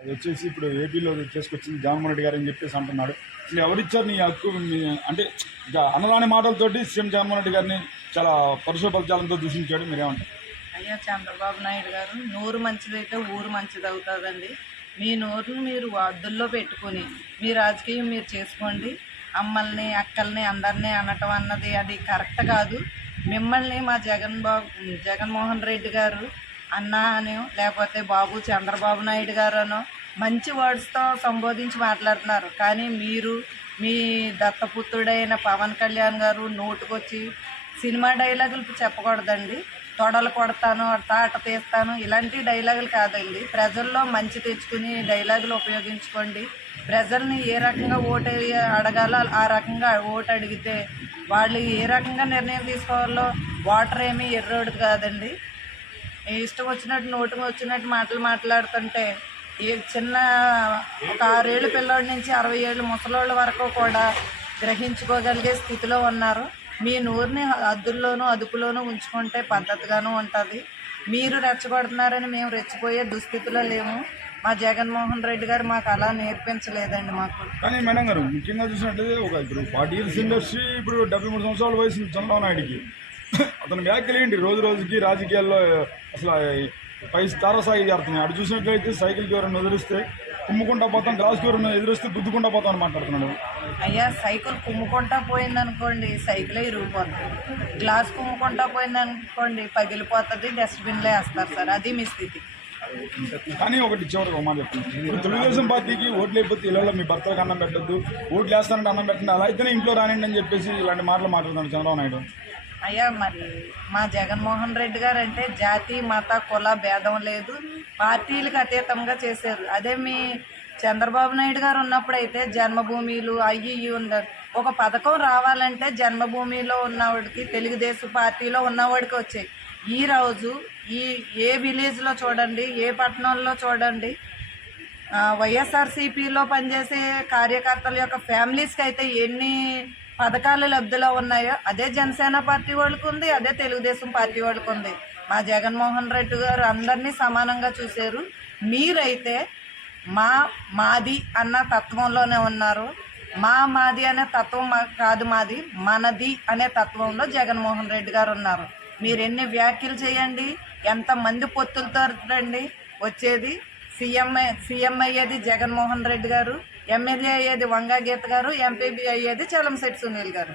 అది వచ్చేసి ఇప్పుడు ఏపీలో చేసుకొచ్చింది జగన్మోహన్ రెడ్డి గారు అని చెప్పేసి అంటున్నాడు. అసలు ఎవరిచ్చారు నీ హక్కు అంటే ఇక అనరాని మాటలతోటి సీఎం జగన్మోహన్ రెడ్డి గారిని చాలా పరుషోపచాలంతో దూషించాడు మీరేమంటారు? అయ్యా చంద్రబాబు నాయుడు గారు నోరు మంచిదైతే ఊరు మంచిది అవుతుందండి మీ నోరును మీరు అద్దుల్లో పెట్టుకొని మీ రాజకీయం మీరు చేసుకోండి. అమ్మల్ని అక్కల్ని అందరినీ అనటం అన్నది అది కరెక్ట్ కాదు. మిమ్మల్ని మా జగన్ బాబు జగన్మోహన్ రెడ్డి గారు అన్నా అని లేకపోతే బాబు చంద్రబాబు నాయుడు గారు మంచి వర్డ్స్తో సంబోధించి మాట్లాడుతున్నారు. కానీ మీరు మీ దత్తపుత్రుడైన పవన్ కళ్యాణ్ గారు నోటుకొచ్చి సినిమా డైలాగులు చెప్పకూడదండి. తొడలు కొడతాను తాట తీస్తాను ఇలాంటి డైలాగులు కాదండి. ప్రజల్లో మంచి తెచ్చుకుని డైలాగులు ఉపయోగించుకోండి. ప్రజల్ని ఏ రకంగా ఓటు అడగాలో ఆ రకంగా ఓటు అడిగితే వాళ్ళు ఏ రకంగా నిర్ణయం తీసుకోవాలో వాటర్ ఏమీ ఎర్రోడు కాదండి. ఇష్టం వచ్చినట్టు నోటు వచ్చినట్టు మాటలు మాట్లాడుతుంటే ఏ చిన్న ఒక ఆరేళ్ళు పిల్లోడి నుంచి అరవై ఏళ్ళు ముసలోళ్ళ వరకు కూడా గ్రహించుకోగలిగే స్థితిలో ఉన్నారు. మీ నోరుని అద్దుల్లోనూ అదుపులోనూ ఉంచుకుంటే పద్ధతిగాను ఉంటుంది. మీరు రెచ్చగొడుతున్నారని మేము రెచ్చిపోయే దుస్థితిలో లేము. మా జగన్మోహన్ రెడ్డి గారు మాకు అలా నేర్పించలేదండి మాకు. కానీ మేడం గారు ముఖ్యంగా చూసినట్లయితే ఒక ఇప్పుడు ఫార్టీ ఇయర్స్ ఇండస్ట్రీ ఇప్పుడు డెబ్బై మూడు సంవత్సరాల వయసు చంద్రబాబు నాయుడికి. అతని వ్యాఖ్యలు ఏంటి? రోజు రోజుకి రాజకీయాల్లో అసలు పై తారసాగి చేరుతున్నాయి అటు చూసినట్లయితే సైకిల్కి ఎవరైనా ఎదురిస్తే కుమ్ముకుంటా పోతాం గ్లాస్కి ఎవరైనా ఎదురిస్తే గుద్దుకుంటా పోతాం అని మాట్లాడుతున్నాడు. అయ్యా సైకిల్ కుమ్ముకుంటా పోయిందనుకోండి సైకిలే ఇరిగిపోతుంది గ్లాస్ కుమ్ముకుంటా పోయిందనుకోండి పగిలిపోతుంది డస్ట్బిన్లో వేస్తారు సార్. అది మీ స్థితి. కానీ ఒకటి చివరికి ఒక మాట చెప్తాను ఇప్పుడు తెలుగుదేశం పార్టీకి ఓట్లు అయిపోతే ఇళ్ళలో మీ భర్తలకు అన్నం పెట్టద్దు ఓట్లు వేస్తానంటే అన్నం పెట్టండి అలా అయితేనే ఇంట్లో రానండి అని చెప్పేసి ఇలాంటి మాటలు మాట్లాడుతున్నాడు చంద్రబాబు నాయుడు. అయ్యా మరి మా జగన్మోహన్ రెడ్డి గారు అంటే జాతి మత కుల భేదం లేదు. పార్టీలకు అతీతంగా చేశారు. అదే మీ చంద్రబాబు నాయుడు గారు ఉన్నప్పుడైతే జన్మభూమిలు అయ్యి ఉన్నారు ఒక పథకం రావాలంటే జన్మభూమిలో ఉన్నవాడికి తెలుగుదేశం పార్టీలో ఉన్నవాడికి వచ్చాయి. ఈ రోజు ఈ ఏ విలేజ్లో చూడండి ఏ పట్టణంలో చూడండి వైఎస్ఆర్సీపీలో పనిచేసే కార్యకర్తల యొక్క ఫ్యామిలీస్కి అయితే ఎన్ని పథకాలు లబ్ధిలో ఉన్నాయో అదే జనసేన పార్టీ వాళ్ళకు ఉంది అదే తెలుగుదేశం పార్టీ వాళ్ళకు ఉంది. మా జగన్మోహన్ రెడ్డి గారు అందరినీ సమానంగా చూశారు. మీరైతే మా మాది అన్న తత్వంలోనే ఉన్నారు. మా మాది అనే తత్వం మా- కాదు మాది మనది అనే తత్వంలో జగన్మోహన్ రెడ్డి గారు ఉన్నారు. మీరు ఎన్ని వ్యాఖ్యలు చేయండి ఎంతమంది పొత్తులతో రండి వచ్చేది సీఎం సీఎం అయ్యేది జగన్మోహన్ రెడ్డి గారు. ఎమ్మెల్యే అయ్యేది వంగా గీత గారు ఎంపీబీ అయ్యేది చలంశెట్టి సునీల్ గారు.